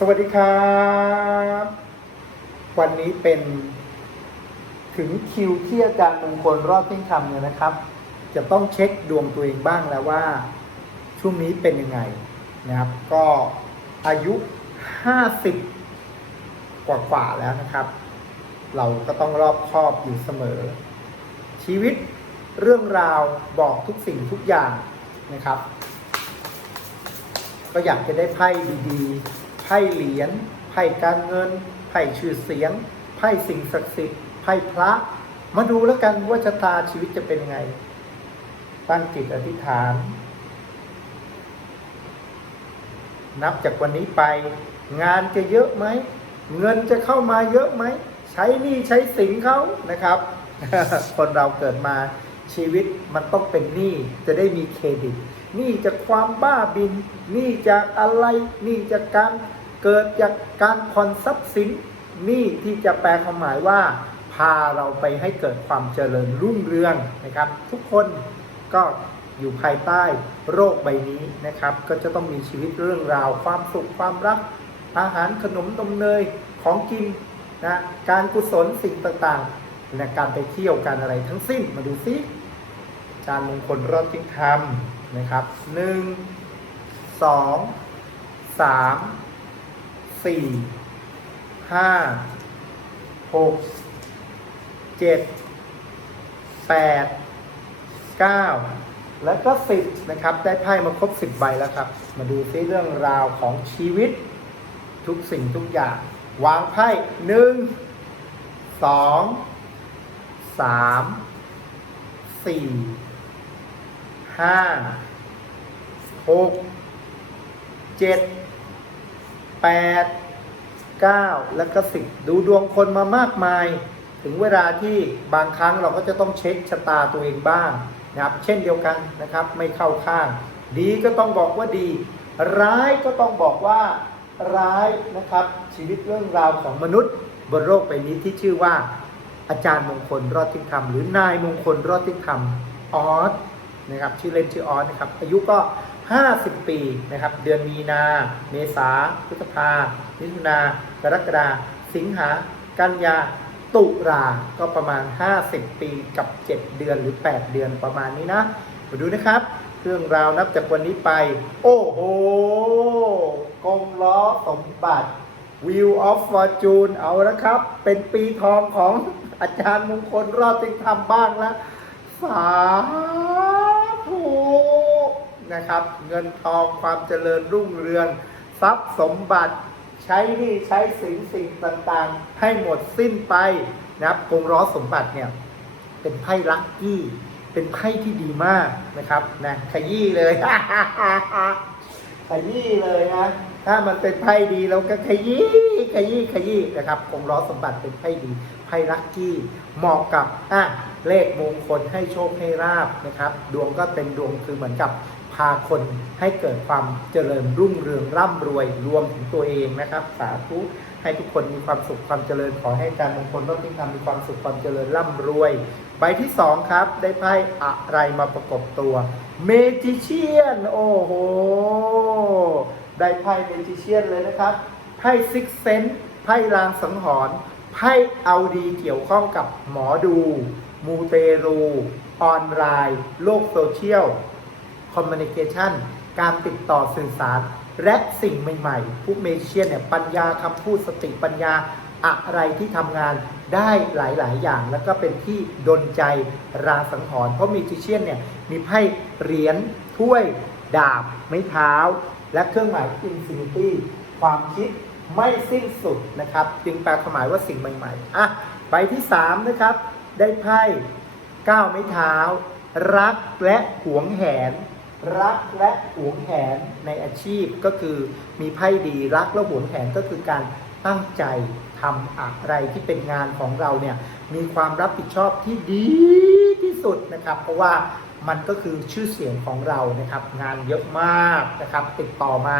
สวัสดีครับ วันนี้เป็นถึงคิวที่อาจารย์มงคลรอดเที่ยงธรรมเนี่ยนะครับ จะต้องเช็คดวงตัวเองบ้างแล้วว่า ช่วงนี้เป็นยังไงนะครับ ก็อายุ 50 กว่าๆแล้วนะครับ เราก็ต้องรอบคอบอยู่เสมอ ชีวิตเรื่องราวบอกทุกสิ่งทุกอย่างนะครับ ก็อยากจะได้ไพ่ดีๆ ไพ่เหรียญไพ่การเงินไพ่ชื่อเสียงไพ่สิ่งศักดิ์สิทธิ์ไพ่พระ มาดูแล้วกันว่าชะตาชีวิตจะเป็นยังไง ตั้งจิตอธิษฐาน นับจากวันนี้ไป งานจะเยอะไหม เงินจะเข้ามาเยอะไหม ใช้หนี้ใช้สินเขานะครับ คนเราเกิดมาชีวิตมันต้องเป็นหนี้จะได้มีเครดิตหนี้จากความบ้าบินหนี้จากอะไรหนี้จากการ เกิดจากการผ่อนทรัพย์สินนี้ที่จะแปลความหมายว่า พาเราไปให้เกิดความเจริญรุ่งเรืองนะครับ ทุกคนก็อยู่ภายใต้โรคใบนี้นะครับ ก็จะต้องมีชีวิตเรื่องราว ความสุขความรัก อาหารขนมนมเนยของกินนะการกุศลสิ่งต่างๆและการไปเที่ยวการอะไรทั้งสิ้นมาดูซิอาจารมงคลรอดทิ้งธรรมนะครับหนึ่งสองสาม สี่ห้าหกเจ็ดแปดเก้าแล้วก็สิบนะครับ ได้ไพ่มาครบสิบใบแล้วครับ มาดูซิเรื่องราวของชีวิต ทุกสิ่งทุกอย่าง วางไพ่หนึ่งสองสามสี่ห้าหกเจ็ด แปดเก้าแล้วก็สิบดูดวงคนมามากมาย ถึงเวลาที่บางครั้งเราก็จะต้องเช็คชะตาตัวเองบ้างนะครับ เช่นเดียวกันนะครับไม่เข้าข้าง ดีก็ต้องบอกว่าดี ร้ายก็ต้องบอกว่าร้ายนะครับ ชีวิตเรื่องราวของมนุษย์ บนโลกใบนี้ที่ชื่อว่า อาจารย์มงคลรอดทิ้งธรรมหรือนายมงคลรอดทิ้งธรรมออสนะครับชื่อเล่นชื่อออสนะครับอายุก็ 50 ปีนะครับ เดือนมีนา เมษาพฤษภามิถุนากรกฎาสิงหา กันยา ตุลาก็ประมาณ 50 ปีกับ 7 เดือนหรือ 8 เดือนประมาณนี้นะ มาดูนะครับเรื่องราวนับจากวันนี้ไป โอ้โหกงล้อสมบัติ Wheel of Fortune เอาละครับ เป็นปีทองของอาจารย์มงคลรอดจึงทำบ้างแล้วสาธ นะครับ เงินทองความเจริญรุ่งเรือง ทรัพย์สมบัติใช้หนี่ใช้สินสิ่งต่างๆ ให้หมดสิ้นไปนะครับกงล้อสมบัติเนี่ยเป็นไพ่ลัคกี้เป็นไพ่ที่ดีมากนะครับนะขยี้เลยขยี้เลยนะถ้ามันเป็นไพ่ดีเราก็ขยี้ขยี้ขยี้นะครับกงล้อสมบัติเป็นไพ่ดีไพ่ลัคกี้เหมาะกับอะเลขมงคลให้โชคให้ลาบนะครับ ดวงก็เป็นดวงคือเหมือนกับาคนให้เกิดความเจริญรุ่งเรืองร่ำรวยรวมถึงตัวเองนะครับ สาธุให้ทุกคนมีความสุขความเจริญขอให้การมงคลรถทิ้งทำมีความสุขความเจริญร่ำรวย ใบที่สองครับ ได้ไพ่อะไรมาประกบตัวเมจิเชียน โอ้โห ได้ไพ่เมจิเชียนเลยนะครับไพ่ซิกเซนไพ่ลางสังหรณ์ไพ่เอาดีเกี่ยวข้องกับหมอดู มูเตรู ออนไลน์ โลกโซเชียล คอมมิ n นิเคชันการติดต่อสื่อสาร และสิ่งใหม่ๆ ผู้เมเชียนเนี่ยปัญญาคำพูดสติปัญญาอะไรที่ทำงานได้หลาย ๆ อย่าง แล้วก็เป็นที่ดนใจราสังหรณ์เพราะมีจิเชียนเนี่ยมีไพ่เหรียญถ้วย ดาบ ไม้เท้า และเครื่องหมายอินฟินิตี้ความคิดไม่สิ้นสุดนะครับ จึงแปลความหมายว่าสิ่งใหม่ ๆ อะ ใบที่ 3 นะครับ ได้ไพ่ก้าวไม้เท้า รักและหวงแหน รักและหวงแหนในอาชีพก็คือมีไพ่ดีรักและหวงแหนก็คือการตั้งใจทำอะไรที่เป็นงานของเราเนี่ยมีความรับผิดชอบที่ดีที่สุดนะครับ เพราะว่ามันก็คือชื่อเสียงของเรานะครับ งานเยอะมากนะครับ ติดต่อมา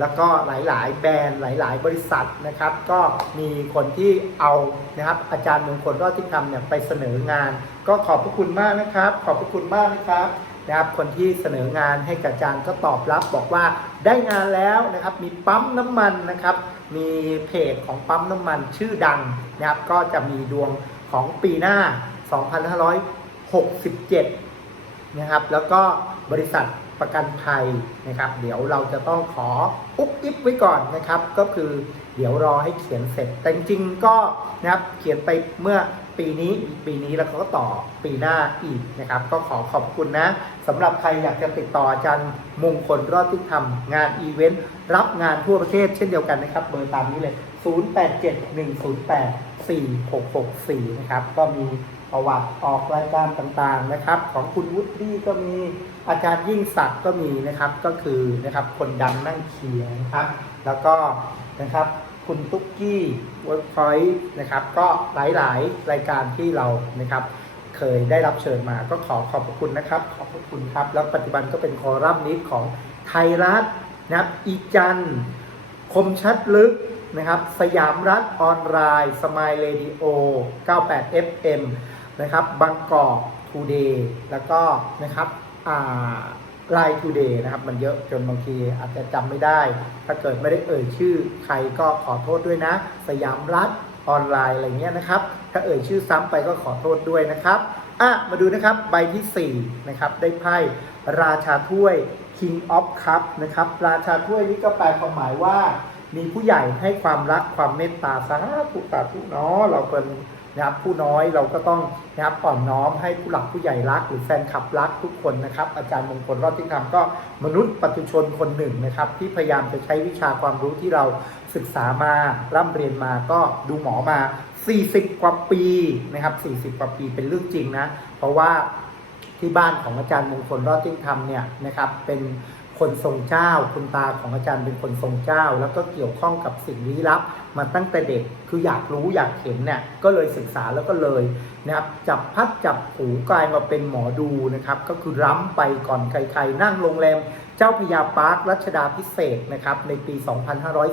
แล้วก็หลาย ๆ แบรนด์หลาย ๆ บริษัทนะครับ ก็มีคนที่เอานะครับ อาจารย์มงคลรอดที่ทำเนี่ยไปเสนองาน ก็ขอบพระคุณมากนะครับ ขอบพระคุณมากนะครับ นะครับคนที่เสนองานให้กับอาจารย์ก็ตอบรับบอกว่าได้งานแล้วนะครับมีปั๊มน้ำมันนะครับ มีเพจของปั๊มน้ำมันชื่อดังนะครับก็จะมีดวงของปีหน้า 2567 นะครับ แล้วก็บริษัทประกันภัยนะครับ เดี๋ยวเราจะต้องขออุ๊บอิ๊บไว้ก่อนนะครับ ก็คือเดี๋ยวรอให้เขียนเสร็จแต่จริงก็นะครับเขียนไปเมื่อ ปีนี้ปีนี้แล้วก็ต่อปีหน้าอีกนะครับ ก็ขอขอบคุณนะสำหรับใครอยากจะติดต่ออาจารย์มงคลรอดที่ทำงานอีเวนต์รับงานทั่วประเทศเช่นเดียวกันนะครับเบอร์ตามนี้เลย 0871084664 นะครับ ก็มีประวัติออกรายการต่างๆนะครับ ของคุณวุฒิก็มีอาจารย์ยิ่งศักดิ์ก็มีนะครับก็คือนะครับคนดังนั่งเคียนะครับ แล้วก็นะครับ คุณตุ๊กกี้เวิร์กพอยต์นะครับ ก็หลายๆ รายการที่เรานะครับ เคยได้รับเชิญมาก็ขอขอบพระคุณนะครับ ขอบพระคุณครับ แล้วปัจจุบันก็เป็นคอรัมนิสของไทยรัฐนะครับอีจันคมชัดลึกนะครับ สยามรัฐออนไลน์สมายเรดิโอ 98 FM นะครับบางกอกทูเดย์แล้วก็นะครับอ่า ไลทูเดย์นะครับ มันเยอะจนบางทีอาจจะจำไม่ได้ ถ้าเกิดไม่ได้เอ่ยชื่อ ใครก็ขอโทษด้วยนะ สยามรัฐออนไลน์อะไรเงี้ยนะครับ ถ้าเอ่ยชื่อซ้ำไปก็ขอโทษด้วยนะครับอะมาดูนะครับใบที่ 4 นะครับ ได้ไพ่ราชาถ้วย King of Cup นะครับ ราชาถ้วยนี่ก็แปลความหมายว่า มีผู้ใหญ่ให้ความรักความเมตตาสาธุสาธุเนาะเราเป็น นะครับผู้น้อยเราก็ต้องนะครับอ่อนน้อมให้ผู้หลักผู้ใหญ่รัก หรือแฟนคลับรักทุกคนนะครับ อาจารย์มงคลรอดที่ทำก็มนุษย์ปัจจุชนคนหนึ่งนะครับ ที่พยายามจะใช้วิชาความรู้ที่เราศึกษามาร่ำเรียนมาก็ดูหมอมา 40 กว่าปีนะครับ40 กว่าปีเป็นเรื่องจริงนะ เพราะว่าที่บ้านของอาจารย์มงคลรอดที่ทำเนี่ยนะครับเป็นคนทรงเจ้า คุณตาของอาจารย์เป็นคนทรงเจ้า แล้วก็เกี่ยวข้องกับสิ่งลี้ลับมาตั้งแต่เด็กคืออยากรู้อยากเห็นเนี่ยก็เลยศึกษาแล้วก็เลยนะครับจับพัดจับผูกลายมาเป็นหมอดูนะครับก็คือร้ำไปก่อนใครๆนั่งโรงแรมเจ้าพระยาปาร์ครัชดาพิเศษนะครับในปี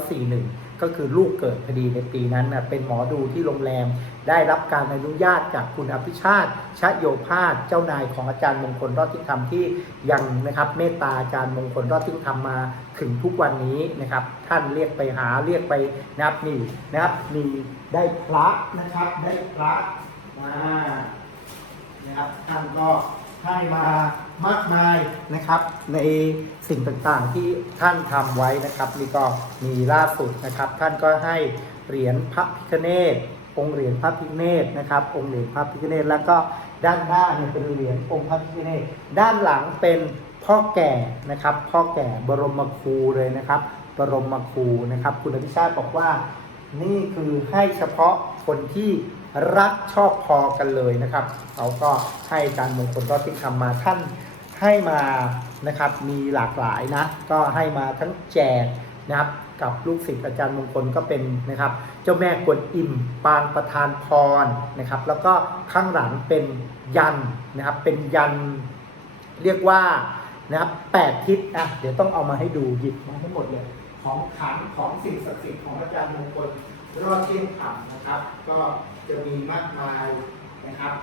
2541 ก็คือลูกเกิดพอดีในปีนั้นนะเป็นหมอดูที่โรงแรม ได้รับการอนุญาตจากคุณอภิชาติชะโยภาสเจ้านายของอาจารย์มงคลรอดทิศธรรมที่ยังนะครับเมตตาอาจารย์มงคลรอดทิศธรรมมา ถึงทุกวันนี้นะครับ ท่านเรียกไปหาเรียกไปนะครับนี่นะครับมีได้พระนะครับได้พระมานะครับท่านก็ให้มามากมายนะครับ ในสิ่งต่างๆที่ท่านทำไว้นะครับนี่ก็มีล่าสุดนะครับ ท่านก็ให้เหรียญพระพิฆเนศองค์เหรียญพระพิฆเนศนะครับ องค์เหรียญพระพิฆเนศแล้วก็ด้านหน้าเนี่ยเป็นเหรียญองค์พระพิฆเนศด้านหลังเป็น พ่อแก่นะครับพ่อแก่บรมครูเลยนะครับ บรมครูนะครับ คุณอภิชาติบอกว่า นี่คือให้เฉพาะคนที่รักชอบพอกันเลยนะครับเขาก็ให้การมงคลรอดที่ทำมาท่านให้มานะครับมีหลากหลายนะ ก็ให้มาทั้งแจกนะครับกับลูกศิษย์อาจารย์มงคลก็เป็นนะครับ เจ้าแม่กวนอิมปางประธานพรนะครับ แล้วก็ข้างหลังเป็นยันนะครับเป็นยันเรียกว่า นะครับแปดทิศอะเดี๋ยวต้องเอามาให้ดูหยิบมาให้งหมดเลยของขังของสิ่งศักดิ์สิทธิ์ของอาจารย์มงคลรอดเที่ยงธรรมนะครับ ก็จะมีมากมายนะครับ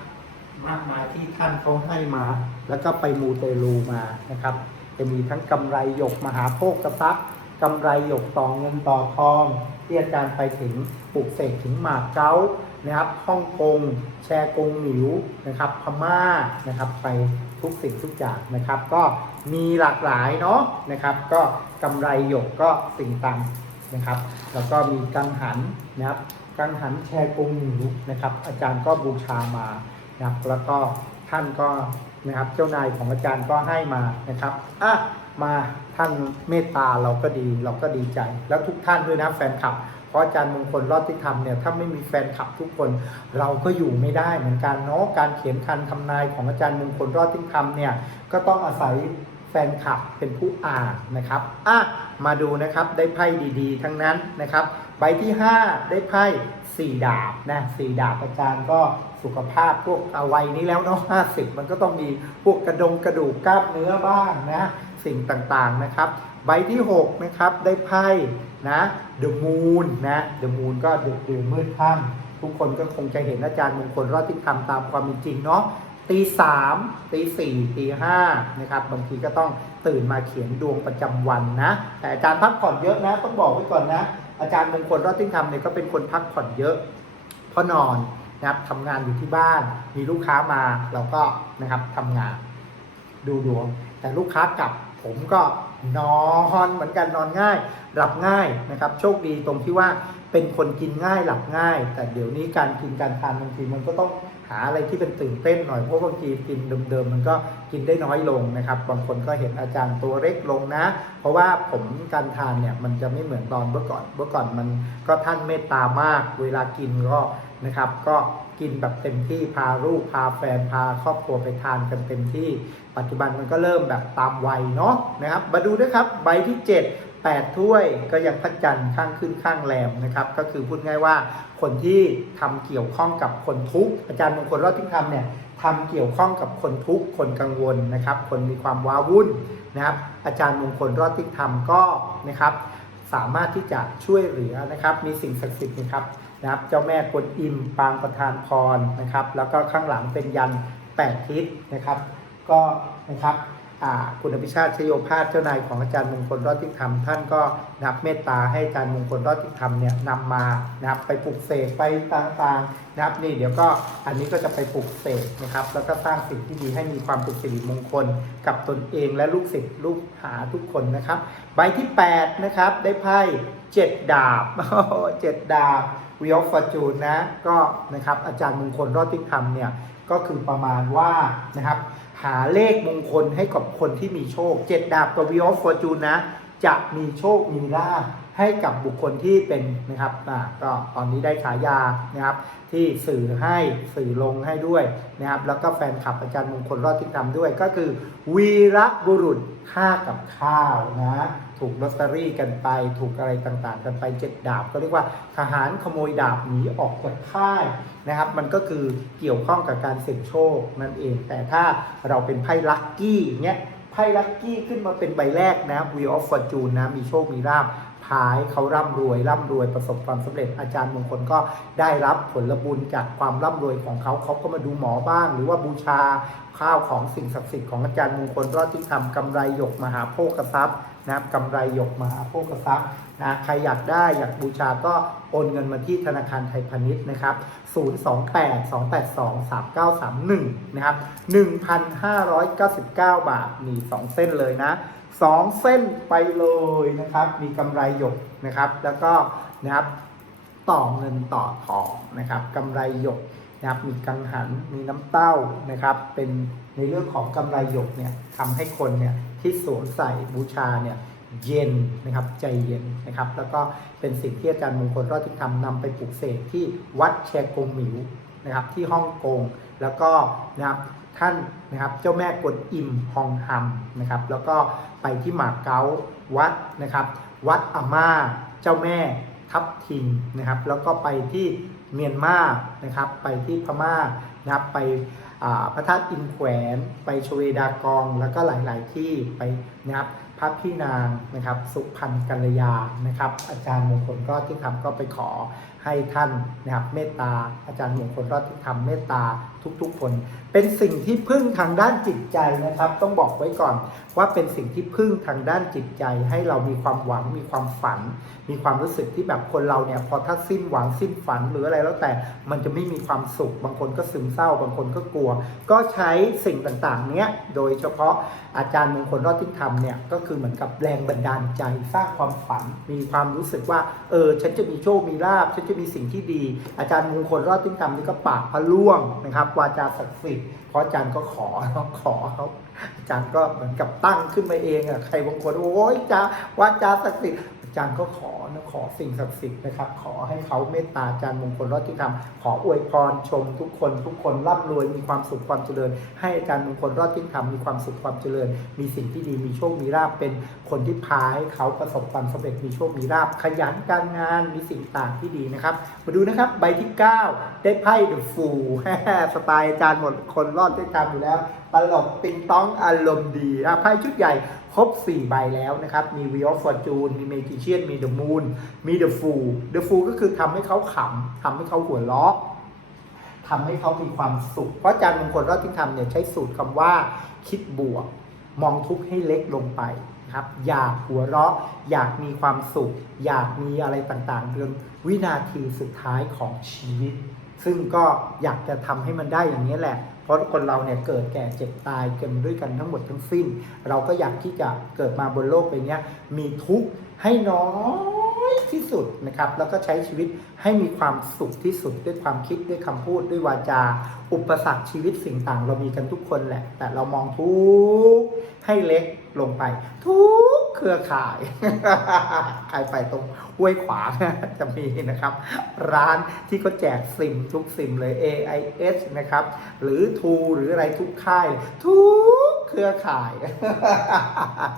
มากมายที่ท่านเขาให้มา แล้วก็ไปมูเตลูมานะครับ จะมีทั้งกำไรหยกมหาโภคทรัพย์กำไรหยกต่อเงินต่อทอง ที่อาจารย์ไปถึงปลูกเสกถึงหมากเก้านะครับฮ่องกงแชร์กงหมิวนะครับพม่านะครับไป ทุกสิ่งทุกอย่างนะครับ ก็มีหลากหลายเนาะนะครับ ก็กำไรหยกก็สิ่งต่างนะครับ แล้วก็มีกังหันนะครับกังหันแชร์กงหมิวนะครับ อาจารย์ก็บูชามานะครับ แล้วก็ท่านก็นะครับเจ้านายของอาจารย์ก็ให้มานะครับอะมาท่านเมตตาเราก็ดีเราก็ดีใจ แล้วทุกท่านด้วยนะแฟนคลับ เพราะอาจารย์มงคลรอดที่ทำเนี่ยถ้าไม่มีแฟนคลับทุกคน เราก็อยู่ไม่ได้เหมือนกันเนาะการเขียนคันคำนายของอาจารย์มงคลรอดที่ทำเนี่ยก็ต้องอาศัยแฟนคลับเป็นผู้อ่านนะครับอะมาดูนะครับได้ไพ่ดีๆ ทั้งนั้นนะครับใบที่ 5 ได้ไพ่สี่ดาบนะสี่ดาบอาจารย์ก็สุขภาพพวกเอาวัยนี้แล้วเนาะห้าสิบมันก็ต้องมีพวกกระดงกระดูกกล้ามเนื้อบ้างนะสิ่งต่างๆนะครับ ใบที่ 6 นะครับได้ไพ่นะ The Moon นะ The Moon ก็ดึกดื่นมืดค่ำทุกคนก็คงจะเห็นอาจารย์มงคลรอดที่ทำตามความเป็นจริงเนาะตีสามตีสี่ตีห้านะครับบางทีก็ต้องตื่นมาเขียนดวงประจำวันนะ แต่อาจารย์พักผ่อนเยอะนะต้องบอกไว้ก่อนนะ อาจารย์มงคลรอดติ้งธรรมเนี่ยก็เป็นคนพักผ่อนเยอะเพราะนอนนะครับทำงานอยู่ที่บ้าน มีลูกค้ามาเราก็นะครับทำงานดูดวงแต่ลูกค้ากลับ ผมก็นอนเหมือนกันนอนง่าย หลับง่ายนะครับ โชคดีตรงที่ว่าเป็นคนกินง่ายหลับง่าย แต่เดี๋ยวนี้การกินการทานบางทีมันก็ต้องหาอะไรที่เป็นตื่นเต้นหน่อยเพราะบางทีกินเดิมๆมันก็กินได้น้อยลงนะครับ บางคนก็เห็นอาจารย์ตัวเล็กลงนะ เพราะว่าผมการทานเนี่ยมันจะไม่เหมือนตอนเมื่อก่อนเมื่อก่อนมันก็ท่านเมตตามาก เวลากินก็ นะครับ ก็กินแบบเต็มที่พาลูกพาแฟนพาครอบครัวไปทานกันเต็มที่ ปัจจุบันมันก็เริ่มแบบตามวัยเนาะนะครับ มาดูนะครับใบที่ 7 8 ถ้วยก็ยังพระจันทร์ข้างขึ้นข้างแรมนะครับ ก็คือพูดง่ายว่าคนที่ทำเกี่ยวข้องกับคนทุกข์อาจารย์มงคลรอดทิ้งธรรมเนี่ยทำเกี่ยวข้องกับคนทุกข์คนกังวลนะครับ คนมีความว้าวุ่นนะครับ อาจารย์มงคลรอดทิ้งธรรมก็นะครับ สามารถที่จะช่วยเหลือนะครับ มีสิ่งศักดิ์สิทธิ์นะครับ นะครับเจ้าแม่กวนอิมปางประธานพรนะครับ แล้วก็ข้างหลังเป็นยันแปดทิศนะครับ ก็นะครับคุณอภิชาติชโยภาสเจ้านายของอาจารย์มงคลรอดทิธรรมท่านก็นับเมตตาให้อาจารย์มงคลรอดทิธรรมเนี่ยนำมานะครับไปปลุกเสกไปต่างๆนะครับนี่เดี๋ยวก็อันนี้ก็จะไปปลุกเสกนะครับ แล้วก็สร้างสิ่งที่ดีให้มีความเป็นสิริมงคล กับตนเองและลูกศิษย์ลูกหาทุกคนนะครับ ใบที่8นะครับได้ไพ่เจ็ดดาบเจ็ดดาบ วิออฟฟจูนนะก็นะครับอาจารย์มงคลรอดทิศธรรมเนี่ยก็คือประมาณว่านะครับหาเลขมงคลให้กับคนที่มีโชคเจ็ดดาบกับวิออฟฟจูนนะจะมีโชคมีลาภ ให้กับบุคคลที่เป็นนะครับอ่าก็ตอนนี้ได้ฉายานะครับ ที่สื่อให้สื่อลงให้ด้วยนะครับ แล้วก็แฟนคลับอาจารย์มงคลรอดทิศธรรมด้วย ก็คือ วีระบุรุษค่ากับข้าวนะถูกลอตเตอรี่กันไป ถูกอะไรต่างๆ กันไปเจ็ดดาบ ก็เรียกว่าทหารขโมยดาบหนีออกจากค่ายนะครับ มันก็คือเกี่ยวข้องกับการเสี่ยงโชคนั่นเอง แต่ถ้าเราเป็นไพ่ลัคกี้เนี้ยไพ่ลัคกี้ขึ้นมาเป็นใบแรกนะ Wheel of Fortune นะ มีโชค มีลาภ พายเขาร่ำรวยร่ำรวยประสบความสำเร็จอาจารย์มงคลก็ได้รับผลบุญจากความร่ำรวยของเขาเขาก็มาดูหมอบ้าง หรือว่าบูชาข้าวของสิ่งศักดิ์สิทธิ์ของอาจารย์มงคลรอดที่ทำกำไรหยกมหาโภคทรัพย์นะครับกำไรหยกมหาโภคทรัพย์นะใครอยากได้อยากบูชาก็โอนเงินมาที่ธนาคารไทยพาณิชย์นะครับ 028 282 3931 นะครับ 1,599 บาทมี 2 เส้นเลยนะ สองเส้นไปเลยนะครับ มีกำไรหยกนะครับ แล้วก็นะครับต่อเงินต่อทองนะครับกำไรหยกนะครับมีกังหันมีน้ำเต้านะครับ เป็นในเรื่องของกำไรหยกเนี่ยทำให้คนเนี่ยที่สวมใส่บูชาเนี่ยเย็นนะครับใจเย็นนะครับ แล้วก็เป็นสิ่งที่อาจารย์มงคลรอดที่ทำนำไปปลูกเสกที่วัดแชกงหมิวนะครับที่ฮ่องกงแล้วก็นะครับ ท่านนะครับเจ้าแม่กวนอิมฮองฮัมนะครับแล้วก็ไปที่หมาเก๊าวัดนะครับวัดอาม่าเจ้าแม่ทับทิมนะครับแล้วก็ไปที่เมียนมานะครับไปที่พม่านะครับไปพระธาตุอินแขวนไปชเวดากอง แล้วก็หลาย ๆ ที่ไปนะครับพระพี่นางนะครับสุพรรณกัลยานะครับอาจารย์มงคลก็ที่ทำก็ไปขอ ให้ท่านนะครับเมตตาอาจารย์มงคลรอดที่ทำเมตตาทุกๆคน เป็นสิ่งที่พึ่งทางด้านจิตใจนะครับ ต้องบอกไว้ก่อนว่าเป็นสิ่งที่พึ่งทางด้านจิตใจ ให้เรามีความหวังมีความฝัน มีความรู้สึกที่แบบคนเราเนี่ยพอถ้าสิ้นหวังสิ้นฝันหรืออะไรแล้วแต่มันจะไม่มีความสุข บางคนก็ซึมเศร้า บางคนก็กลัว ก็ใช้สิ่งต่างๆเนี้ยโดยเฉพาะอาจารย์มงคลรอดทิศธรรมเนี่ยก็คือเหมือนกับแรงบันดาลใจสร้างความฝัน มีความรู้สึกว่าเออฉันจะมีโชคมีลาภฉันจะจะมีสิ่งที่ดี อาจารย์มงคลรอดทิศธรรมนี่ก็ปากพระล่วงนะครับวาจาศักดิ์สิทธิ์เพราะอาจารย์ก็ขอขอเขาอาจารย์ก็เหมือนกับตั้งขึ้นมาเองอะใครบางคนโอ้ยจ้าวาจาศักดิ์สิทธิ์ จารย์ก็ขอนะขอสิ่งศักดิ์สิทธิ์นะครับ ขอให้เขาเมตตาอาจารย์มงคลรอดที่ทำขออวยพรชมทุกคนทุกคนร่ำรวยมีความสุขความเจริญ ให้อาจารย์มงคลรอดที่ทำมีความสุขความเจริญ มีสิ่งที่ดีมีโชคมีลาภเป็นคนที่พาให้เขาประสบความสำเร็จมีโชคมีลาภขยันการงานมีสิ่งต่างที่ดีนะครับ มาดูนะครับใบที่ 9 ได้ไพ่เดอะฟูสไตล์อาจารย์หมดคนรอดที่ทำอยู่แล้ว ตลกติงต้องอารมณ์ดีอะไพ่ชุดใหญ่ครบ 4 ใบแล้วนะครับ มี Wheel of Fortune มี Magician มี The Moon มี The Fool The Fool ก็คือทำให้เขาขำทำให้เขาหัวเราะทำให้เขามีความสุข เพราะอาจารย์มงคลรอดที่ทำเนี่ยใช้สูตรคำว่าคิดบวก มองทุกข์ให้เล็กลงไปครับ อยากหัวเราะ อยากมีความสุข อยากมีอะไรต่างๆเรื่องวินาทีสุดท้ายของชีวิต ซึ่งก็อยากจะทำให้มันได้อย่างนี้แหละ เพราะคนเราเนี่ยเกิดแก่เจ็บตายกันด้วยกันทั้งหมดทั้งสิ้น เราก็อยากที่จะเกิดมาบนโลกใบเนี้ยมีทุกข์ให้น้อยที่สุดนะครับ แล้วก็ใช้ชีวิตให้มีความสุขที่สุดด้วยความคิดด้วยคำพูดด้วยวาจา อุปสรรคชีวิตสิ่งต่าง เรามีกันทุกคนแหละ แต่เรามองทุกข์ให้เล็กลงไป ทุก เครือข่าย ใครไปตรงห้วยขวางจะมีนะครับ ร้านที่เขาแจกซิมทุกซิมเลย AIS นะครับ หรือ True หรืออะไรทุกค่าย ทุกเครือข่าย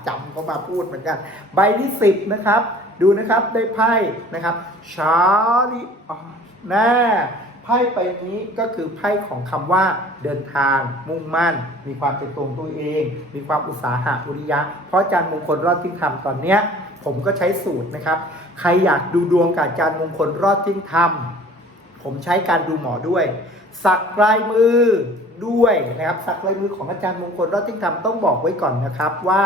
จำเขามาพูดเหมือนกัน ใบที่ 10 นะครับ ดูนะครับได้ไพ่นะครับชาลีแน่ ไพ่ใบนี้ก็คือไพ่ของคำว่าเดินทาง มุ่งมั่น มีความเป็นตัวงตัวเอง มีความอุตสาหะอุริยะ เพราะอาจารย์มงคลรอดทิ้งธรรมตอนเนี้ยผมก็ใช้สูตรนะครับ ใครอยากดูดวงกับอาจารย์มงคลรอดทิ้งธรรมผมใช้การดูหมอด้วย สักลายมือด้วยนะครับ สักลายมือของอาจารย์มงคลรอดทิ้งธรรมต้องบอกไว้ก่อนนะครับว่า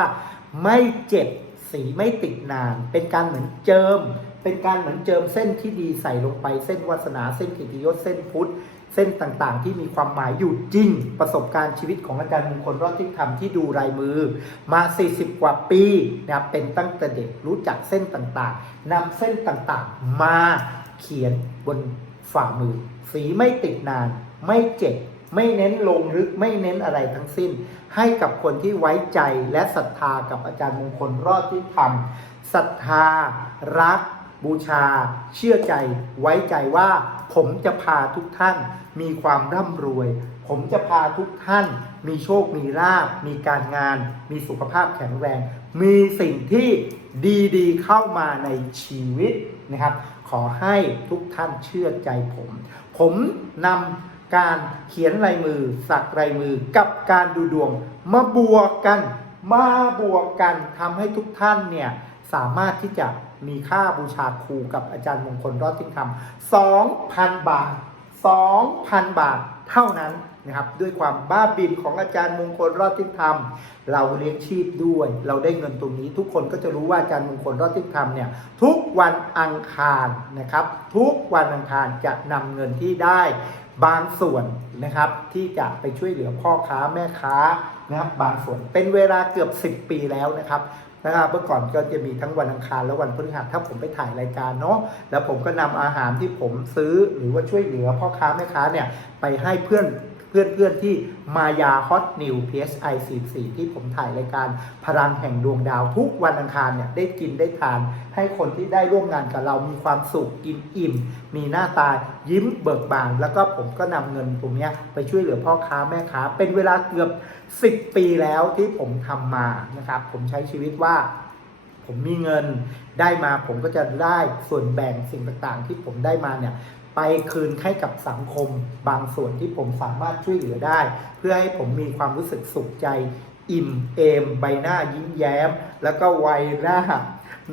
ไม่เจ็บสีไม่ติดนาน เป็นการเหมือนเจิม เป็นการเหมือนเจิมเส้นที่ดีใส่ลงไปเส้นวาสนาเส้นกิตติยศเส้นพุทธเส้นต่างๆ ที่มีความหมายอยู่จริง ประสบการณ์ชีวิตของอาจารย์มงคลรอดทิ้งธรรมที่ดูลายมือ มา 40 กว่าปีนะครับเป็นตั้งแต่เด็กรู้จักเส้นต่างๆนำเส้นต่างๆ มาเขียนบนฝ่ามือ สีไม่ติดนาน ไม่เจ็บไม่เน้นลงลึกไม่เน้นอะไรทั้งสิ้น ให้กับคนที่ไว้ใจและศรัทธากับอาจารย์มงคลรอดที่ทำศรัทธารัก บูชา เชื่อใจ ไว้ใจว่า ผมจะพาทุกท่าน มีความร่ำรวย ผมจะพาทุกท่าน มีโชค มีลาภมีการงาน มีสุขภาพแข็งแรง มีสิ่งที่ดีๆ เข้ามาในชีวิตนะครับ ขอให้ทุกท่านเชื่อใจผม ผมนำการเขียนลายมือ สักลายมือกับการดูดวง มาบวกกัน มาบวกกันทำให้ทุกท่านเนี่ยสามารถที่จะ มีค่าบูชาครูกับอาจารย์มงคลรอดทิ้งธรรม2,000 บาท 2,000 บาทเท่านั้นนะครับ ด้วยความบ้าบินของอาจารย์มงคลรอดทิ้งธรรม เราเลี้ยงชีพด้วย เราได้เงินตรงนี้ทุกคนก็จะรู้ว่าอาจารย์มงคลรอดทิ้งธรรมเนี่ยทุกวันอังคารนะครับ ทุกวันอังคารจะนำเงินที่ได้บางส่วนนะครับที่จะไปช่วยเหลือพ่อค้าแม่ค้านะครับบางส่วนเป็นเวลาเกือบ 10 ปีแล้วนะครับ นะครับเมื่อก่อนก็จะมีทั้งวันอังคารและวันพฤหัสถ้าผมไปถ่ายรายการเนาะแล้วผมก็นำอาหารที่ผมซื้อหรือว่าช่วยเหลือพ่อค้าแม่ค้าเนี่ยไปให้เพื่อน เพื่อนเพื่อนที่มายาฮอตนิว PSI 44ที่ผมถ่ายรายการพลังแห่งดวงดาวทุกวันอังคารเนี่ยได้กินได้ทาน ให้คนที่ได้ร่วมงานกับเรามีความสุขกินอิ่ม มีหน้าตายิ้มเบิกบาน แล้วก็ผมก็นำเงินตรงนี้ไปช่วยเหลือพ่อค้าแม่ค้า เป็นเวลาเกือบ 10 ปีแล้วที่ผมทำมานะครับผมใช้ชีวิตว่าผมมีเงินได้มาผมก็จะได้ส่วนแบ่งสิ่งต่างๆ ที่ผมได้มาเนี่ย ไปคืนให้กับสังคม บางส่วนที่ผมสามารถช่วยเหลือได้ เพื่อให้ผมมีความรู้สึกสุขใจ อิ่มเอม ใบหน้ายิ้มแย้ม แล้วก็วัยหน้า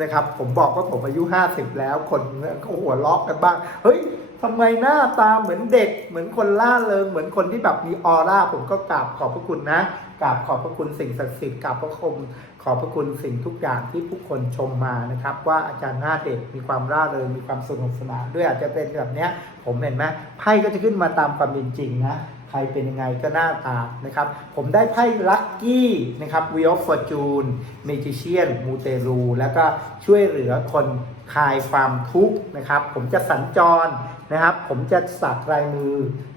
นะครับ ผมบอกว่าผมอายุ 50 แล้ว คนก็หัวเราะกันบ้าง เฮ้ยทำไมหน้าตาเหมือนเด็ก เหมือนคนล่าเริงเหมือนคนที่แบบมีออร่า ผมก็กราบขอบพระคุณนะ กราบขอบพระคุณสิ่งศักดิ์สิทธิ์กราบพระคุณขอบพระคุณสิ่งทุกอย่างที่ผู้คนชมมานะครับ ว่าอาจารย์หน้าเด็กมีความร่าเริงมีความสนุกสนานด้วยอาจจะเป็นแบบเนี้ยผมเห็นไหมไพ่ก็จะขึ้นมาตามความเป็นจริงนะใครเป็นยังไงก็หน้าตานะครับ ผมได้ไพ่ลัคกี้นะครับ Wheel of Fortune Magician มูเตลูแล้วก็ช่วยเหลือคนคลายความทุกข์นะครับ ผมจะสัญจรนะครับ ผมจะสักลายมือ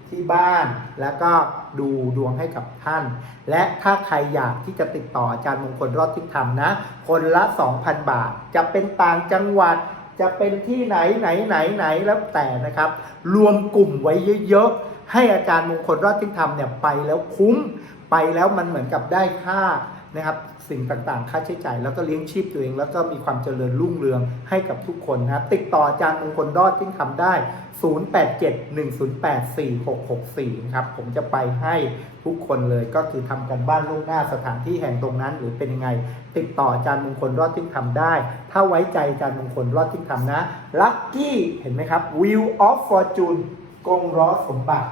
ที่บ้าน แล้วก็ดูดวงให้กับท่าน และถ้าใครอยากที่จะติดต่ออาจารย์มงคลรอดทิศธรรมนะ คนละ 2,000 บาท จะเป็นต่างจังหวัดจะเป็นที่ไหนไหนไหนไหนแล้วแต่นะครับ รวมกลุ่มไว้เยอะๆให้อาจารย์มงคลรอดทิศธรรมเนี่ยไปแล้วคุ้มไปแล้วมันเหมือนกับได้ค่า นะครับสิ่งต่างๆ ค่าใช้จ่ายแล้วก็เลี้ยงชีพตัวเอง แล้วก็มีความเจริญรุ่งเรืองให้กับทุกคนนะติดต่ออาจารย์มงคลรอดทิ้งทำได้ 0871084664นะครับผมจะไปให้ทุกคนเลยก็คือทำกันบ้านล่วงหน้าสถานที่แห่งตรงนั้น หรือเป็นยังไง ติดต่ออาจารย์มงคลรอดทิ้งทำได้ ถ้าไว้ใจอาจารย์มงคลรอดทิ้งทำนะลัคกี้เห็นไหมครับ Wheel of Fortune กงล้อสมบัติ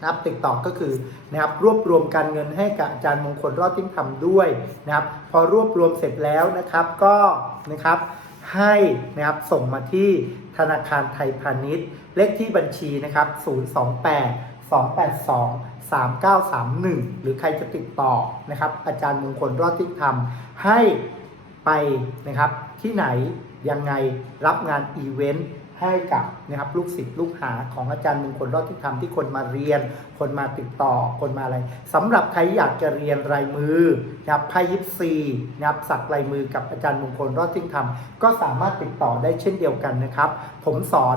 นะครับติดต่อก็คือนะครับรวบรวมการเงินให้กับอาจารย์มงคลรอดทิ้งทำด้วยนะครับ พอรวบรวมเสร็จแล้วนะครับก็นะครับให้นะครับส่งมาที่ธนาคารไทยพาณิชย์ เลขที่บัญชีนะครับ 028 282 3931 หรือใครจะติดต่อนะครับ อาจารย์มงคลรอดทิ้งทำให้ไปนะครับที่ไหนยังไงรับงานอีเวนต์ ให้กับนะครับลูกศิษย์ลูกหาของอาจารย์มงคลรอดที่ทำที่คนมาเรียน คนมาติดต่อคนมาอะไรสำหรับใครอยากจะเรียนลายมือนะครับไพ่ยิปซีนะครับสักลายมือกับอาจารย์มงคลรอดที่ทำก็สามารถติดต่อได้เช่นเดียวกันนะครับ ผมสอน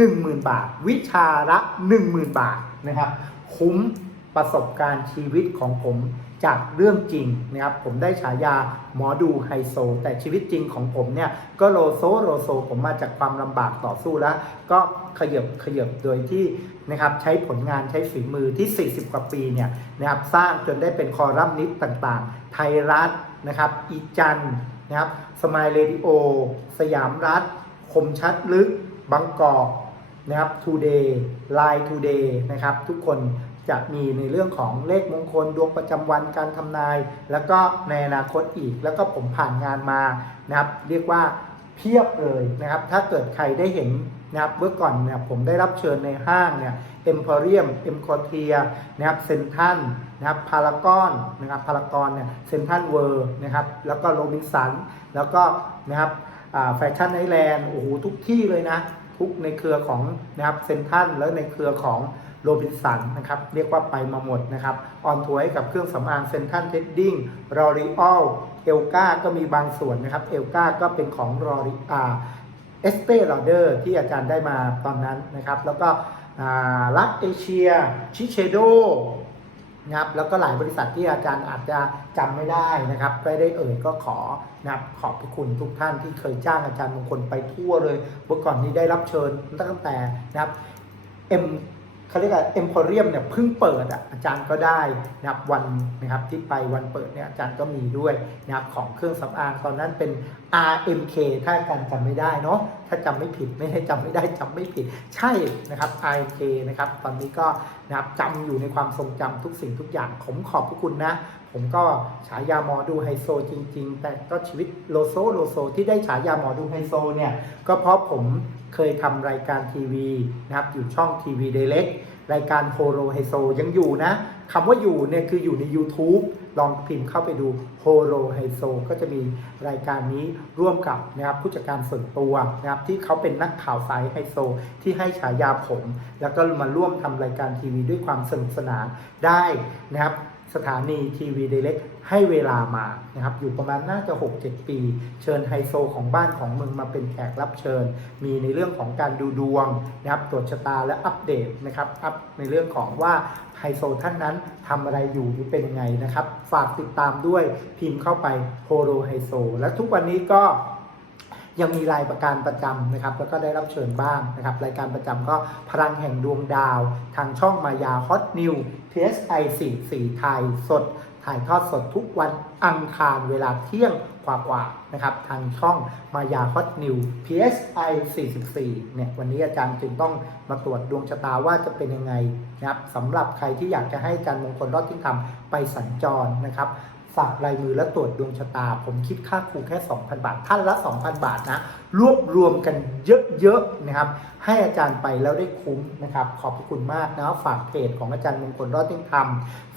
10,000 บาท วิชาละ 10,000 บาทนะครับ คุ้มประสบการณ์ชีวิตของผม จากเรื่องจริงนะครับผมได้ฉายาหมอดูไฮโซ แต่ชีวิตจริงของผมเนี่ยก็โลโซโลโซ ผมมาจากความลำบากต่อสู้แล้ว ก็ขยับขยับโดยที่นะครับใช้ผลงานใช้ฝีมือที่ 40 กว่าปีเนี่ยนะครับสร้างจนได้เป็นคอลัมนิสต์ต่างๆ ไทยรัฐนะครับอีจันนะครับสมายเรดิโอ สยามรัฐ คมชัดลึกบางกอกนะครับ Today Line Today นะครับ ทุกคน จะมีในเรื่องของเลขมงคลดวงประจำวันการทำนาย แล้วก็ในอนาคตอีก แล้วก็ผมผ่านงานมานะครับ เรียกว่าเพียบเลยนะครับ ถ้าเกิดใครได้เห็นนะครับเมื่อก่อนเนี่ยผมได้รับเชิญในห้างเนี่ยเอ็มพอรียมเอ็มคอเทียนะครับเซนทันนะครับพารากอนนะครับพารากอนเนี่ยเซนทันเวิร์นะครับแล้วก็โรบินสันแล้วก็นะครับแฟชั่นไอแลนด์โอ้โหทุกที่เลยนะ ทุกในเครือของนะครับเซนทันแล้วในเครือของ โรบินสันนะครับ เรียกว่าไปมาหมดนะครับ ออนทัวร์ให้กับเครื่องสำอางเซนทันเทดดิ้งรอริออลเอลกาก็มีบางส่วนนะครับ เอลกาก็เป็นของรอริอาเอสเตอร์เดอร์ที่อาจารย์ได้มาตอนนั้นนะครับ แล้วก็ลักเอเชีย ชิเชโดนะครับแล้วก็หลายบริษัทที่อาจารย์อาจจะจำไม่ได้นะครับไม่ได้เอ่ยก็ขอนะครับขอบพระคุณทุกท่านที่เคยจ้างอาจารย์มงคลไปทั่วเลยเมื่อก่อนนี้ได้รับเชิญตั้งแต่นะครับเอ็ม เขาเรียกว่าเอ็มพอเรียมเนี่ยเพิ่งเปิดอะอาจารย์ก็ได้นะครับวันนะครับที่ไปวันเปิดเนี่ยอาจารย์ก็มีด้วยนะครับของเครื่องสำอางตอนนั้นเป็น RMK ถ้าอาจารย์จำไม่ได้เนาะถ้าจำไม่ผิดไม่ได้จำไม่ได้จำไม่ผิดใช่นะครับ RMK นะครับตอนนี้ก็นะครับจำอยู่ในความทรงจำทุกสิ่งทุกอย่างผมขอบพระคุณนะ ผมก็ฉายาหมอดูไฮโซจริง ๆ แต่ก็ชีวิตโลโซโลโซ ที่ได้ฉายาหมอดูไฮโซเนี่ยก็เพราะผมเคยทำรายการทีวีนะครับอยู่ช่องทีวีเดเล็กรายการโฮโ o ไฮโซยังอยู่นะคำว่าอยู่เนี่ยคืออยู่ใน YouTube ลองพิมพ์เข้าไปดูโฮโ o ไฮโซก็จะมีรายการนี้ร่วมกับนะครับผู้จัดการส่วนตัวนะครับที่เขาเป็นนักข่าวสายไฮโซ ที่ให้ฉายาผม แล้วก็มาร่วมทำรายการทีวีด้วยความสนุกสนานได้นะครับ สถานีทีวีเดเล็กให้เวลามานะครับอยู่ประมาณน่าจะ 6-7 ปี เชิญไฮโซของบ้านของเมืองมาเป็นแขกรับเชิญ มีในเรื่องของการดูดวงนะครับตรวจชะตาและอัปเดตนะครับอัปในเรื่องของว่าไฮโซท่านนั้นทำอะไรอยู่หรือเป็นยังไงนะครับ ฝากติดตามด้วยพิมพ์เข้าไปโฮโ o ไฮโซและทุกวันนี้ก็ยังมีรายประการประจำนะครับ แล้วก็ได้รับเชิญบ้างนะครับ รายการประจำก็พลังแห่งดวงดาว ทางช่องมายาฮอตนิว PSI 4 4ไทยสด ถ่ายทอดสดทุกวันอังคารเวลาเที่ยงกว่าๆนะครับ ทางช่องมายาฮอตนิว PSI 44 เนี่ย วันนี้อาจารย์จึงต้องมาตรวจดวงชะตาว่าจะเป็นยังไงนะครับสำหรับใครที่อยากจะให้อาจารย์มงคลรอดทิ้งธรรมไปสัญจรนะครับ ฝากลายมือและตรวจดวงชะตา ผมคิดค่าครูแค่ 2,000 บาท ท่านละ 2,000 บาทนะ รวบรวมกันเยอะๆนะครับ ให้อาจารย์ไปแล้วได้คุ้มนะครับ ขอบพระคุณมากนะฝากเพจของอาจารย์มงคลรอดทิ้งธรรม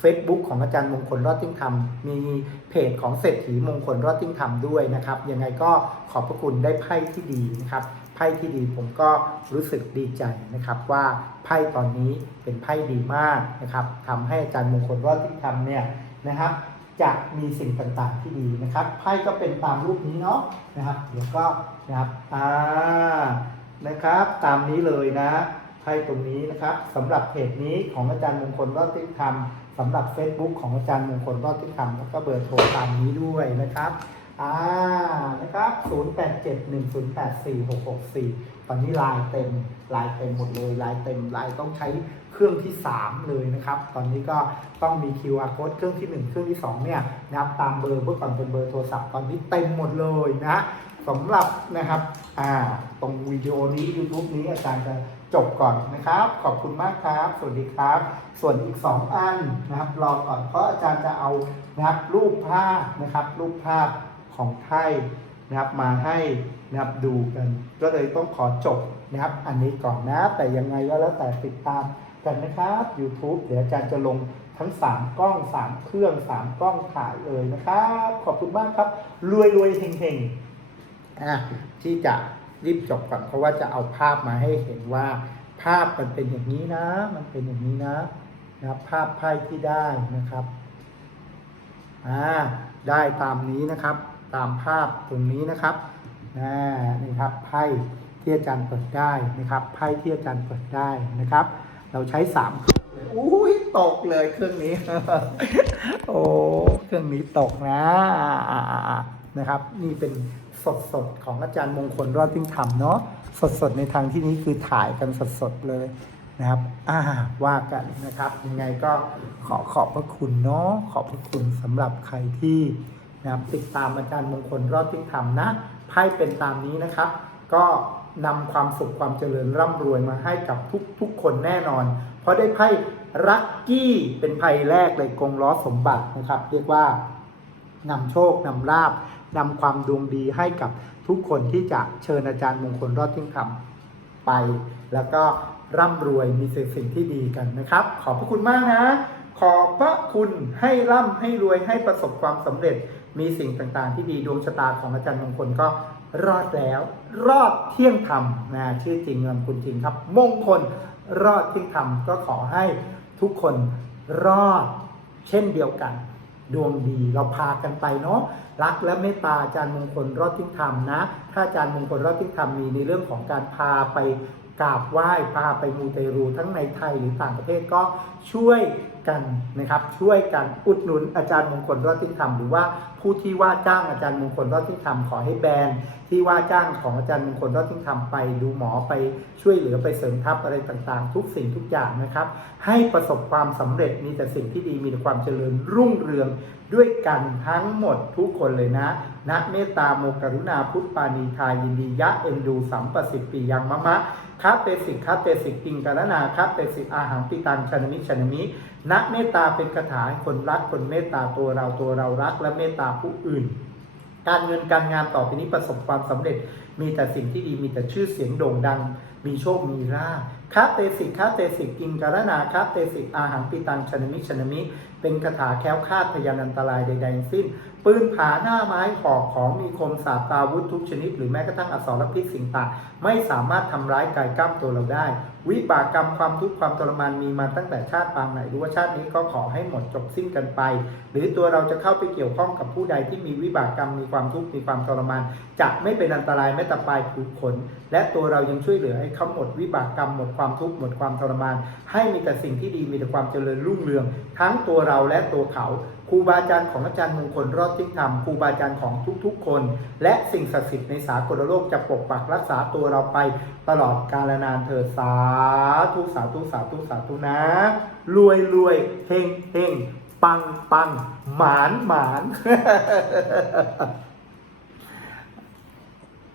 Facebook ของอาจารย์มงคลรอดทิ้งธรรม มีเพจของเศรษฐีมงคลรอดทิ้งธรรมด้วยนะครับ ยังไงก็ขอบพระคุณได้ไพ่ที่ดีนะครับ ไพ่ที่ดีผมก็รู้สึกดีใจนะครับว่าไพ่ตอนนี้เป็นไพ่ดีมากนะครับทำให้อาจารย์มงคลรอดทิ้งธรรมเนี่ยนะครับ จะมีสิ่งต่างๆที่ดีนะครับไพ่ก็เป็นตามรูปนี้เนาะนะครับเดี๋ยวก็นะครับอ่านะครับ ตามนี้เลยนะไพ่ตรงนี้นะครับสำหรับเพจนี้ของอาจารย์มงคลรอดติธรรมสำหรับ Facebook ของอาจารย์มงคลรอดติธรรมแล้วก็เบอร์โทรตามนี้ด้วยนะครับอ่านะครับ 0871084664 ตอนนี้ลายเต็มลายเต็มหมดเลยลายเต็มลายต้องใช้เครื่องที่ 3 เลยนะครับ ตอนนี้ก็ต้องมี QR code เครื่องที่ 1 เครื่องที่ 2 เนี่ยนะครับตามเบอร์เมื่อก่อนเป็นเบอร์โทรศัพท์ตอนนี้เต็มหมดเลยนะสำหรับนะครับอ่าตรงวิดีโอนี้ YouTube นี้อาจารย์จะจบก่อนนะครับ ขอบคุณมากครับ สวัสดีครับ ส่วนอีก 2 อันนะครับรอก่อนเพราะอาจารย์จะเอานะครับรูปภาพนะครับรูปภาพของไทย นะครับมาให้นะครับดูกัน ก็เลยต้องขอจบนะครับ อันนี้ก่อนนะ แต่ยังไงก็แล้วแต่ติดตามกันนะครับ YouTube เดี๋ยวอาจารย์จะลงทั้ง 3 กล้อง 3 เครื่อง 3 กล้องถ่ายเลยนะครับ ขอบคุณมากครับ รวยรวยๆเฮงเฮงๆอะที่จะรีบจบก่อนเพราะว่าจะเอาภาพมาให้เห็นว่า ภาพมันเป็นอย่างนี้นะ มันเป็นอย่างนี้นะนะครับภาพไพ่ที่ได้นะครับอ่าได้ตามนี้นะครับ ตามภาพตรงนี้นะครับนี่ครับไพ่ที่อาจารย์เปิดได้นะครับไพ่ที่อาจารย์เปิดได้นะครับ เราใช้สามเครื่องอุ้ยตกเลยเครื่องนี้ โอ้เครื่องนี้ตกนะนะครับ นี่เป็นสดสดของอาจารย์มงคลรอดทิ้งธรรมเนาะสดสดในทางที่นี้คือถ่ายกันสดสดเลยนะครับ อ่า ว่ากันนะครับ ยังไงก็ขอขอบพระคุณเนาะ ขอบพระคุณสำหรับใครที่ นะครับติดตามอาจารย์มงคลรอดทิ้งธรรมนะไพ่เป็นตามนี้นะครับ ก็นำความสุขความเจริญร่ำรวยมาให้กับทุกทุกคนแน่นอน เพราะได้ไพ่รักกี้เป็นไพ่แรกเลยกงล้อสมบัตินะครับ เรียกว่านำโชคนำลาบนำความดวงดีให้กับทุกคนที่จะเชิญอาจารย์มงคลรอดทิ้งธรรมไป แล้วก็ร่ำรวยมีสิ่งที่ดีกันนะครับ ขอบพระคุณมากนะ ขอบพระคุณให้ร่ำให้รวยให้ประสบความสำเร็จ มีสิ่งต่างๆ ที่ดีดวงชะตาของอาจารย์มงคลก็รอดแล้ว รอดเที่ยงธรรมนะชื่อจริงนามคุณจริงครับ มงคลรอดเที่ยงธรรมก็ขอให้ทุกคนรอดเช่นเดียวกัน ดวงดีเราพากันไปเนาะรักและเมตตาอาจารย์มงคลรอดทิ้งธรรมนะ ถ้าอาจารย์มงคลรอดทิ้งธรรมมีในเรื่องของการพาไปกราบไหว้พาไปมูเตรูทั้งในไทยหรือต่างประเทศก็ช่วย กันนะครับ ช่วยกันอุดหนุนอาจารย์มงคลรอดทิ้งธรรมหรือว่าผู้ที่ว่าจ้างอาจารย์มงคลรอดทิ้งธรรมขอให้แบรนด์ที่ว่าจ้างของอาจารย์มงคลรอดทิ้งธรรมไปดูหมอไปช่วยเหลือไปเสริมทัพอะไรต่างๆ ทุกสิ่งทุกอย่างนะครับ ให้ประสบความสำเร็จมีแต่สิ่งที่ดีมีแต่ความเจริญรุ่งเรืองด้วยกันทั้งหมดทุกคนเลยนะ นะเมตตาโมกรุณาพุทธปานีทายินดียะเอ็นดูสัมปสิทธิ์ปียังมะมะคาเตสิกคาเตสิกปิงกรณาคาเตสิกอาหังปิตังชนมิชนมินะเมตตาเป็นคาถาคนรักคนเมตตาตัวเราตัวเรารัก และเมตตาผู้อื่น การเงินการงานต่อไปนี้ประสบความสำเร็จ มีแต่สิ่งที่ดีมีแต่ชื่อเสียงโด่งดัง มีโชคมีลาภ คาเตสิกคาเตสิกกินการนาคาเตสิกอาหารปิตังชนมิชนมิ เป็นคาถาแคล้วคลาดพยานอันตรายใดๆทั้งสิ้น ปืนผาหน้าไม้หอกของมีคมสาบตาวุธทุกชนิด หรือแม้กระทั่งอสรพิษสิ่งต่างไม่สามารถทำร้ายกายกล้ามตัวเราได้ วิบากกรรมความทุกข์ความทรมานมีมาตั้งแต่ชาติปางไหนหรือว่าชาตินี้ก็ขอให้หมดจบสิ้นกันไป หรือตัวเราจะเข้าไปเกี่ยวข้องกับผู้ใดที่มีวิบากกรรมมีความทุกข์มีความทรมานจะไม่เป็นอันตรายแม้แต่ปลายผูกขน และตัวเรายังช่วยเหลือให้เขาหมดวิบากกรรมหมดความทุกข์หมดความทรมาน ให้มีแต่สิ่งที่ดีมีแต่ความเจริญรุ่งเรือง ทั้งตัวเราและตัวเขา ครูบาอาจารย์ของอาจารย์มงคลรอดทิศธรรมครูบาอาจารย์ของทุกๆ คน และสิ่งศักดิ์สิทธิ์ในสากลโลกจะปกปักรักษาตัวเราไปตลอดกาลนานเถิดสาธุสาธุสาธุสาธุนะ รวยรวยเฮงเฮงปังปังหมานหมาน